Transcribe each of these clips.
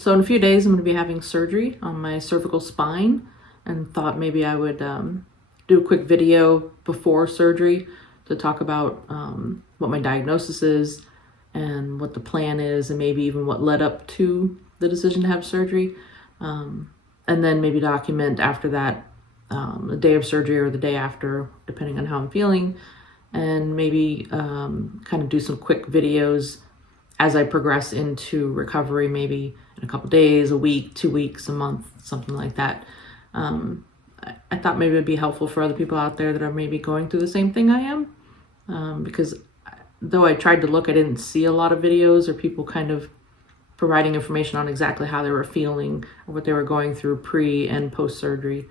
So in a few days, I'm going to be having surgery on my cervical spine, and thought maybe I would do a quick video before surgery to talk about what my diagnosis is and what the plan is, and maybe even what led up to the decision to have surgery. And then maybe document after that, the day of surgery or the day after, depending on how I'm feeling, and maybe kind of do some quick videos as I progress into recovery, maybe in a couple days, a week, 2 weeks, a month, something like that. I thought maybe it'd be helpful for other people out there that are maybe going through the same thing I am, because though I tried to look, I didn't see a lot of videos or people kind of providing information on exactly how they were feeling or what they were going through pre and post surgery.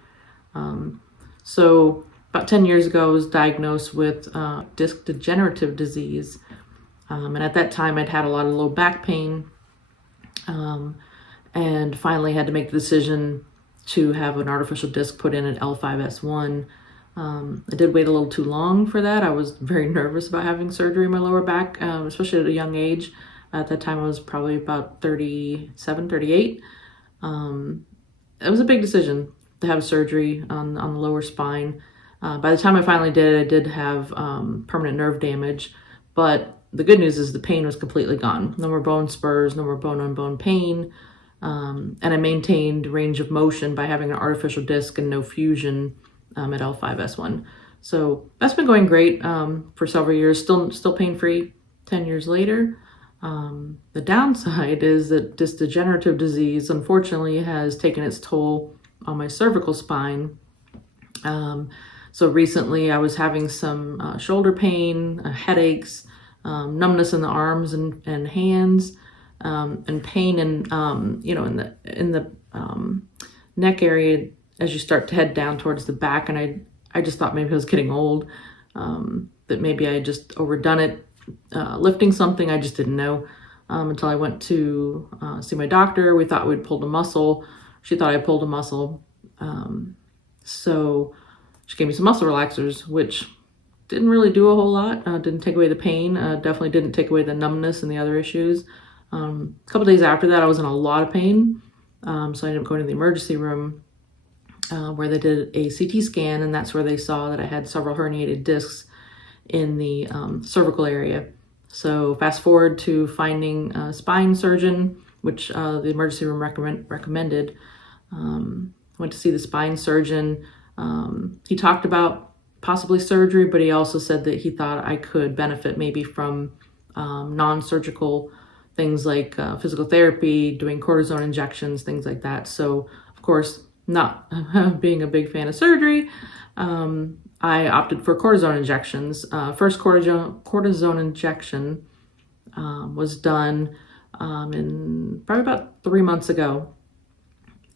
So about 10 years ago, I was diagnosed with disc degenerative disease. And at that time, I'd had a lot of low back pain, and finally had to make the decision to have an artificial disc put in at L5-S1. I did wait a little too long for that. I was very nervous about having surgery in my lower back, especially at a young age. At that time, I was probably about 37, 38. It was a big decision to have surgery on the lower spine. By the time I finally did it, I did have permanent nerve damage, but the good news is the pain was completely gone. No more bone spurs, no more bone-on-bone pain, and I maintained range of motion by having an artificial disc and no fusion at L5-S1. So that's been going great for several years, still pain-free 10 years later. The downside is that this degenerative disease, unfortunately, has taken its toll on my cervical spine. So recently I was having some shoulder pain, headaches, numbness in the arms and hands, and pain in the neck area as you start to head down towards the back. And I just thought maybe I was getting old, that maybe I just overdone it, lifting something. I just didn't know until I went to see my doctor. We thought we'd pulled a muscle. She thought I pulled a muscle. So she gave me some muscle relaxers, which didn't really do a whole lot. Didn't take away the pain. Definitely didn't take away the numbness and the other issues. A couple days after that, I was in a lot of pain. So I ended up going to the emergency room where they did a CT scan, and that's where they saw that I had several herniated discs in the cervical area. So fast forward to finding a spine surgeon, which the emergency room recommended. Went to see the spine surgeon. He talked about possibly surgery, but he also said that he thought I could benefit maybe from non-surgical things like physical therapy, doing cortisone injections, things like that. So of course, not being a big fan of surgery, I opted for cortisone injections. First cortisone injection was done in probably about 3 months ago,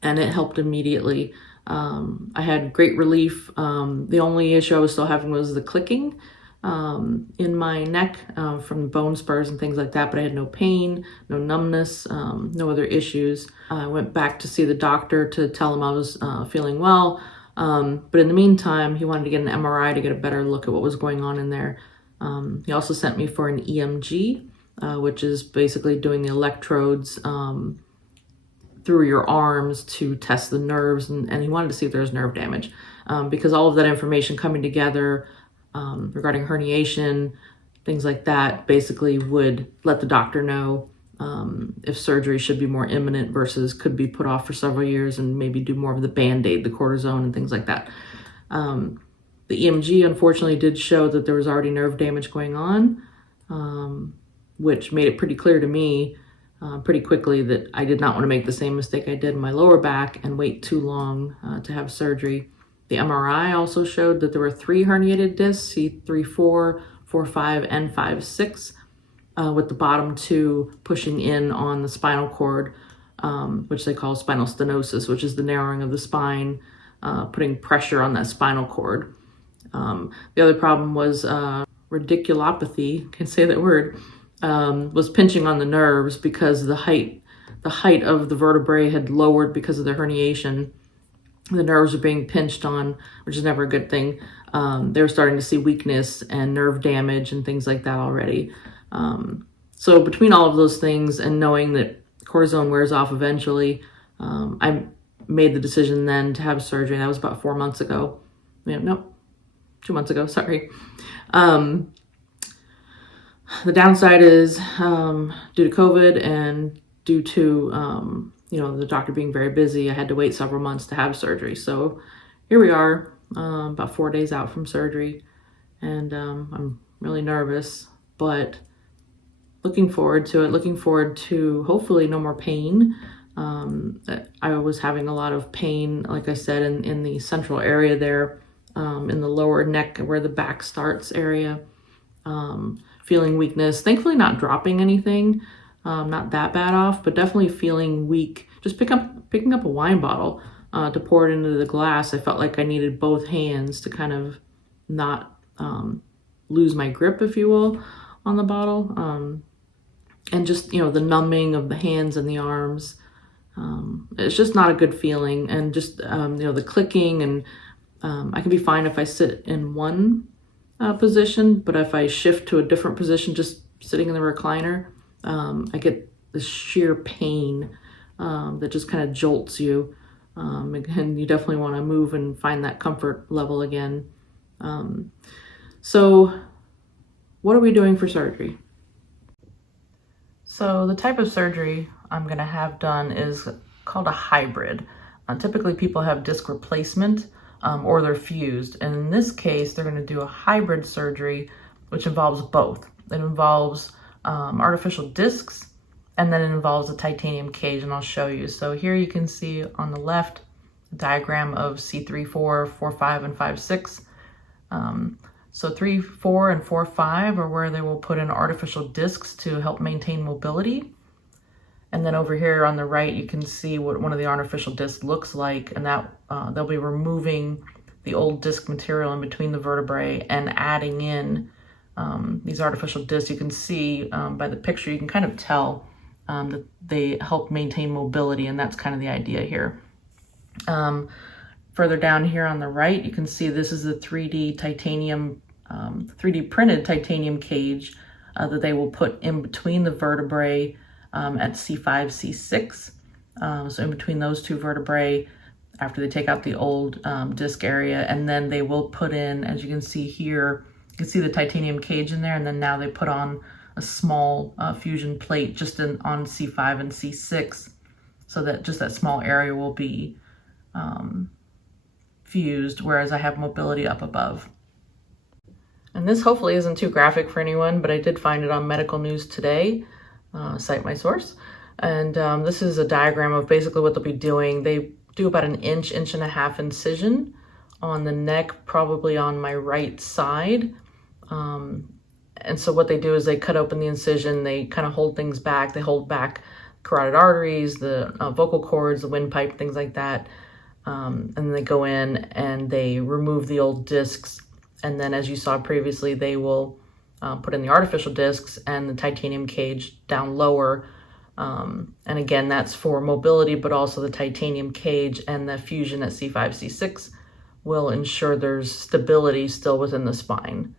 and it helped immediately. I had great relief. The only issue I was still having was the clicking in my neck from bone spurs and things like that, but I had no pain, no numbness, no other issues. I went back to see the doctor to tell him I was feeling well, but in the meantime, he wanted to get an MRI to get a better look at what was going on in there. He also sent me for an EMG, which is basically doing the electrodes through your arms to test the nerves, and he wanted to see if there was nerve damage, because all of that information coming together regarding herniation, things like that, basically would let the doctor know if surgery should be more imminent versus could be put off for several years and maybe do more of the Band-Aid, the cortisone and things like that. The EMG unfortunately did show that there was already nerve damage going on, which made it pretty clear to me pretty quickly that I did not want to make the same mistake I did in my lower back and wait too long to have surgery. The MRI also showed that there were 3 herniated discs, C3-4, 4-5, and 5-6, with the bottom 2 pushing in on the spinal cord, which they call spinal stenosis, which is the narrowing of the spine, putting pressure on that spinal cord. The other problem was radiculopathy, can't say that word, was pinching on the nerves because the height of the vertebrae had lowered because of the herniation. The nerves were being pinched on, which is never a good thing. They were starting to see weakness and nerve damage and things like that already. So between all of those things and knowing that cortisone wears off eventually. I made the decision then to have surgery. That was about 4 months ago. Nope, 2 months ago, sorry. The downside is due to COVID and due to the doctor being very busy, I had to wait several months to have surgery. So here we are, about 4 days out from surgery, and I'm really nervous, but looking forward to it, looking forward to hopefully no more pain. I was having a lot of pain, like I said, in the central area there, in the lower neck where the back starts area, feeling weakness, thankfully not dropping anything, not that bad off, but definitely feeling weak. Just picking up a wine bottle to pour it into the glass, I felt like I needed both hands to kind of not lose my grip, if you will, on the bottle. And just, the numbing of the hands and the arms. It's just not a good feeling. And just, the clicking, and I can be fine if I sit in one position, but if I shift to a different position, just sitting in the recliner, I get this sheer pain that just kind of jolts you. And you definitely want to move and find that comfort level again. So what are we doing for surgery? So the type of surgery I'm going to have done is called a hybrid. Typically people have disc replacement or they're fused. And in this case, they're going to do a hybrid surgery, which involves both. It involves artificial discs, and then it involves a titanium cage, and I'll show you. So here you can see on the left a diagram of C3, 4, 4, 5, and 5, 6. So 3, 4, and 4, 5 are where they will put in artificial discs to help maintain mobility. And then over here on the right, you can see what one of the artificial discs looks like, and that they'll be removing the old disc material in between the vertebrae and adding in these artificial discs. You can see by the picture, you can kind of tell that they help maintain mobility, and that's kind of the idea here. Further down here on the right, you can see this is the 3D titanium, 3D printed titanium cage that they will put in between the vertebrae at C5, C6. So in between those two vertebrae, after they take out the old disc area, and then they will put in, as you can see here, you can see the titanium cage in there, and then now they put on a small fusion plate just on C5 and C6, so that just that small area will be fused, whereas I have mobility up above. And this hopefully isn't too graphic for anyone, but I did find it on Medical News Today, cite my source. And this is a diagram of basically what they'll be doing. They do about an inch and a half incision on the neck, probably on my right side. And so what they do is they cut open the incision, they kind of hold things back. They hold back carotid arteries, the vocal cords, the windpipe, things like that. And then they go in and they remove the old discs. And then, as you saw previously, they will put in the artificial discs and the titanium cage down lower. And again, that's for mobility, but also the titanium cage and the fusion at C5, C6 will ensure there's stability still within the spine.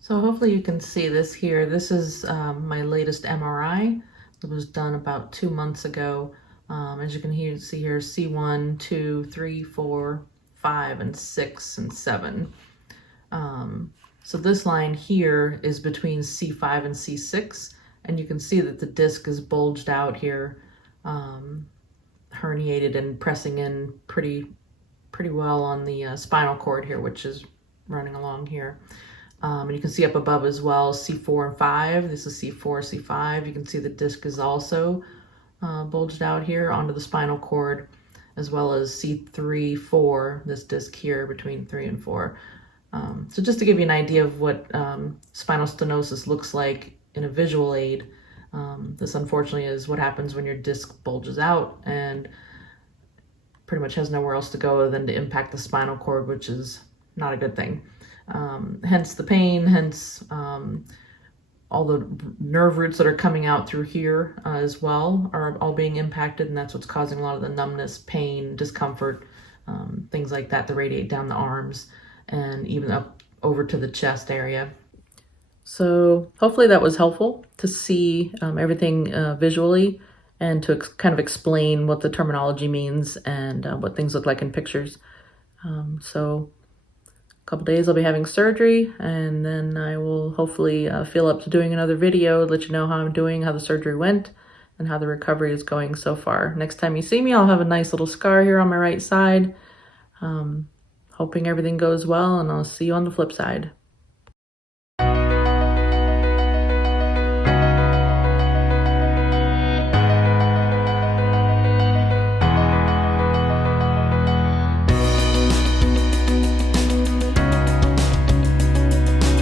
So hopefully you can see this here. This is my latest MRI. It was done about 2 months ago. As you can see here, C1, 2, 3, 4, 5, and 6, and 7. So this line here is between C5 and C6, and you can see that the disc is bulged out here, herniated and pressing in pretty well on the spinal cord here, which is running along here. And you can see up above as well, C4 and 5. This is C4, C5. You can see the disc is also bulged out here onto the spinal cord, as well as C3, 4, this disc here between 3 and 4. So just to give you an idea of what spinal stenosis looks like in a visual aid, this unfortunately is what happens when your disc bulges out and pretty much has nowhere else to go other than to impact the spinal cord, which is not a good thing. Hence the pain, hence all the nerve roots that are coming out through here as well are all being impacted, and that's what's causing a lot of the numbness, pain, discomfort, things like that radiate down the arms and even up over to the chest area. So hopefully that was helpful to see everything visually and to kind of explain what the terminology means and what things look like in pictures. So a couple days I'll be having surgery, and then I will hopefully feel up to doing another video, let you know how I'm doing, how the surgery went, and how the recovery is going so far. Next time you see me, I'll have a nice little scar here on my right side. Hoping everything goes well, and I'll see you on the flip side.